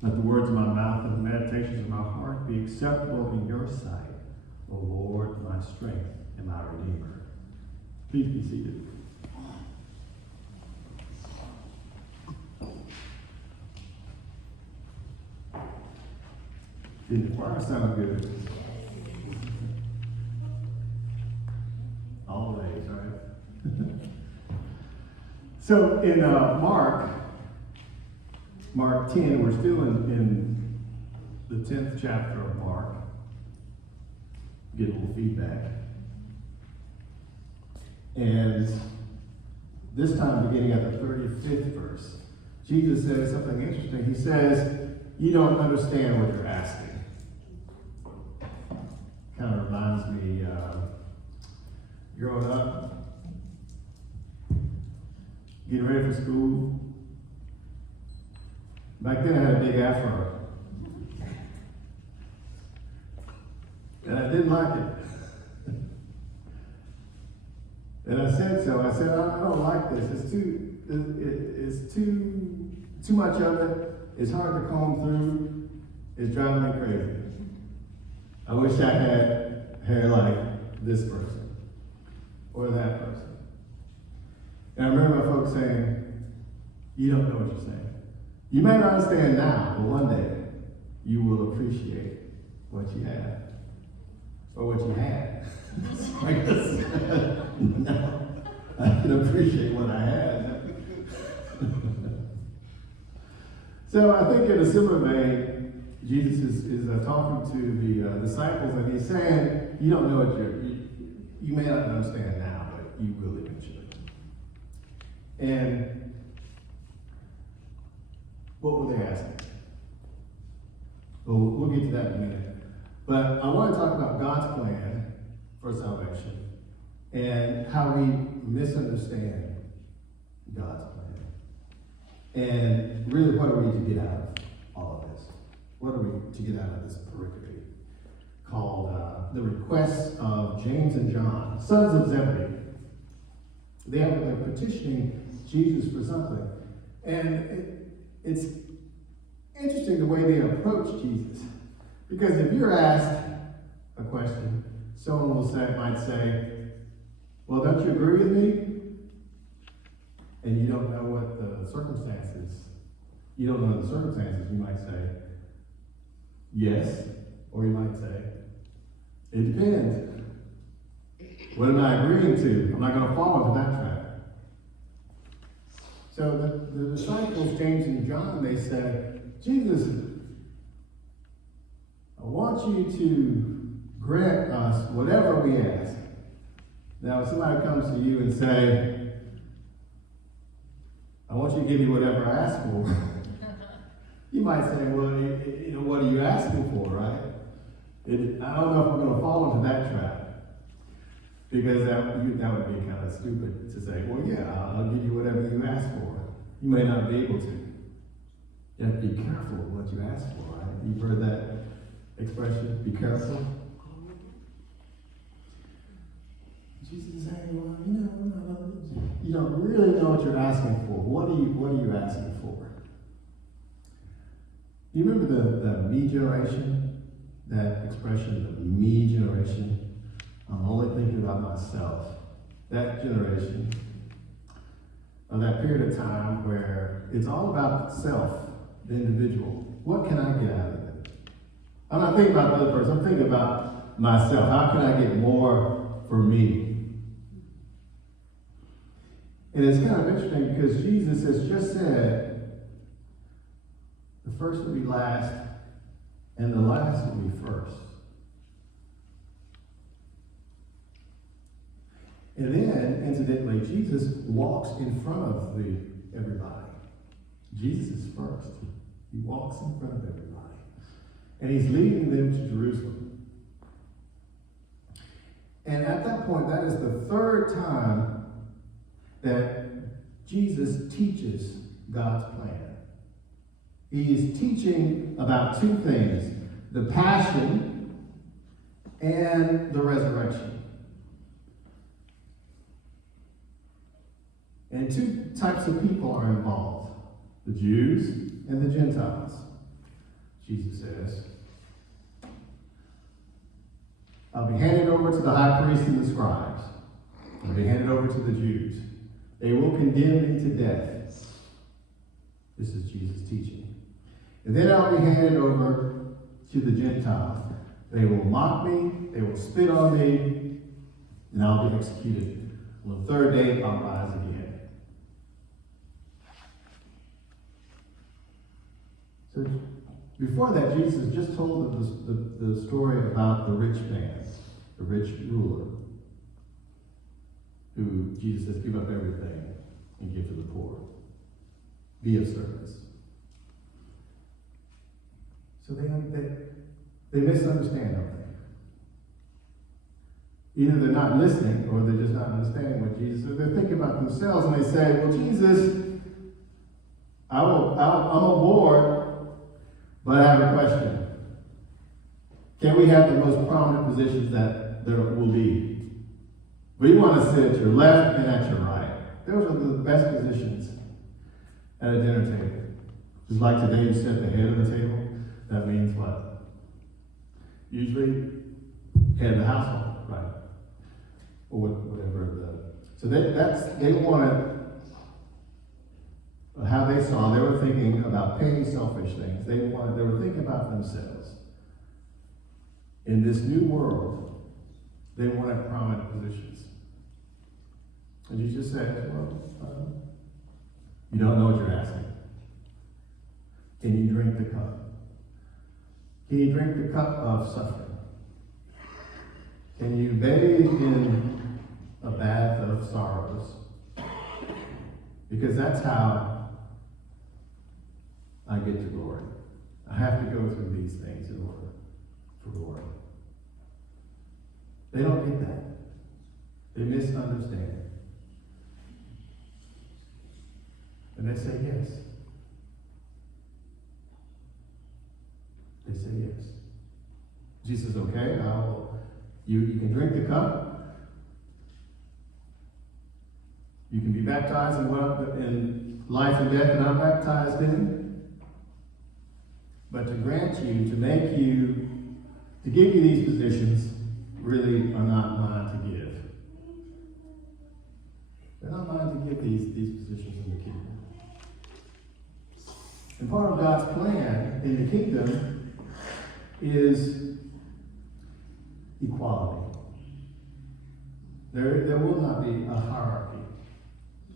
Let the words of my mouth and the meditations of my heart be acceptable in your sight, O Lord, my strength and my Redeemer. Please be seated. Did the choir sound good? Always, right? So in Mark 10, we're still in the 10th chapter of Mark. Get a little feedback. And this time beginning at the 35th verse, Jesus says something interesting. He says, you don't understand what you're asking. Kind of reminds me, growing up, getting ready for school. Back then I had a big afro. And I didn't like it. And I said so. I said, I don't like this. It's too much of it. It's hard to comb through. It's driving me crazy. I wish I had hair like this person or that person. And I remember my folks saying, you don't know what you're saying. You may not understand now, but one day you will appreciate what you have or what you had. So I guess now I can appreciate what I had. So I think in a similar vein, Jesus is talking to the disciples, and he's saying, you don't know what you may not understand now, but you will eventually. And what were they asking? Well, we'll get to that in a minute. But I want to talk about God's plan for salvation and how we misunderstand God's plan. And really, what are we to get out of all of this? What are we to get out of this pericope called the requests of James and John, sons of Zebedee? They're petitioning Jesus for something. And it's interesting the way they approach Jesus. Because if you're asked a question, someone might say, well, don't you agree with me? And you don't know what the circumstances, you might say, yes, or you might say, it depends. What am I agreeing to? I'm not going to fall into that trap. So the disciples, James and John, they said, Jesus, I want you to grant us whatever we ask. Now, if somebody comes to you and say, I want you to give me whatever I ask for, you might say, well, what are you asking for, right? I don't know if I'm going to fall into that trap. Because that would be kind of stupid to say, well, yeah, I'll give you whatever you ask for. You may not be able to. You have to be careful what you ask for, right? You've heard that expression, be careful. Jesus is saying, well, you don't really know what you're asking for. What are you asking for? You remember the me generation? That expression, the me generation? I'm only thinking about myself. That generation, or that period of time where it's all about self, the individual. What can I get out of it? I'm not thinking about the other person. I'm thinking about myself. How can I get more for me? And it's kind of interesting because Jesus has just said, the first will be last, and the last will be first. And then, incidentally, Jesus walks in front of everybody. Jesus is first. He walks in front of everybody. And he's leading them to Jerusalem. And at that point, that is the third time that Jesus teaches God's plan. He is teaching about two things, the passion and the resurrection. And two types of people are involved, the Jews and the Gentiles. Jesus says, I'll be handed over to the high priest and the scribes. I'll be handed over to the Jews. They will condemn me to death. This is Jesus' teaching. And then I'll be handed over to the Gentiles. They will mock me, they will spit on me, and I'll be executed. On the third day, I'll rise again. So before that, Jesus just told the story about the rich man, the rich ruler, who Jesus says, give up everything and give to the poor. Be of service. So they misunderstand, don't they? Either they're not listening or they're just not understanding what Jesus says. They're thinking about themselves and they say, well, Jesus, I'm on board, but I have a question. Can we have the most prominent positions that there will be? We want to sit at your left and at your right. Those are the best positions at a dinner table. Just like today, you sit at the head of the table. That means what? Usually, head of the household, right? Or whatever. So they wanted, how they saw, they were thinking about petty, selfish things. They were thinking about themselves. In this new world, they wanted prominent positions. And Jesus said, well, you don't know what you're asking. Can you drink the cup? Can you drink the cup of suffering? Can you bathe in a bath of sorrows? Because that's how I get to glory. I have to go through these things in order for glory. They don't get that. They misunderstand. And they say yes. They say yes. Jesus, okay, you can drink the cup. You can be baptized in life and death, and I'm baptized in. But to grant you, to give you these positions, really are not mine to give. They're not mine to give these positions in the kingdom. And part of God's plan in the kingdom is equality. There will not be a hierarchy.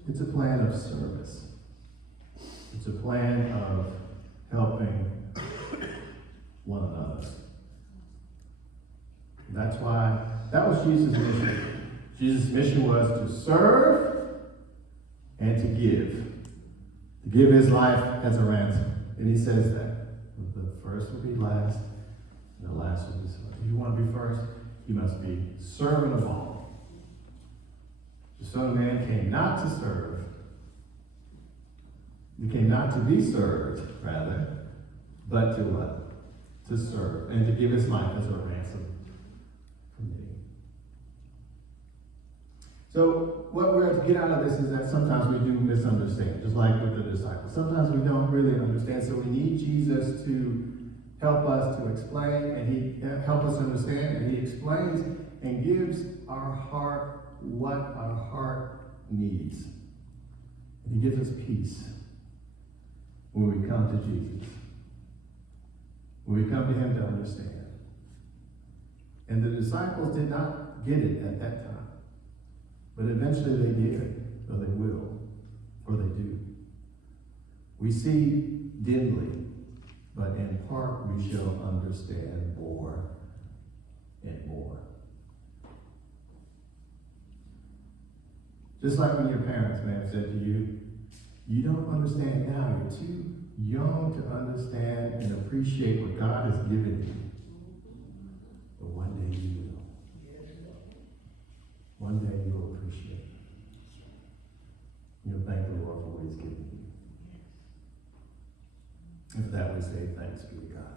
It's a plan of service. It's a plan of helping one another. That's why, that was Jesus' mission. Jesus' mission was to serve and to give. To give his life as a ransom. And he says that. The first will be last, and the last will be first. If you want to be first, you must be servant of all. The Son of Man came not to serve. He came not to be served, rather, but to what? To serve, and to give his life as a ransom for many. So what we're to get out of this is that sometimes we do misunderstand, just like with the disciples. Sometimes we don't really understand, so we need Jesus to help us to explain, and he help us understand, and he explains and gives our heart what our heart needs. And he gives us peace when we come to Jesus. When we come to him to understand. And the disciples did not get it at that time. But eventually they did, or they will, or they do. We see dimly, but in part we shall understand more and more. Just like when your parents may have said to you, you don't understand now, you're too young to understand and appreciate what God has given you. But one day you will. One day you'll appreciate it. You'll thank the Lord for what he's given you. And for that we say thanks be to God.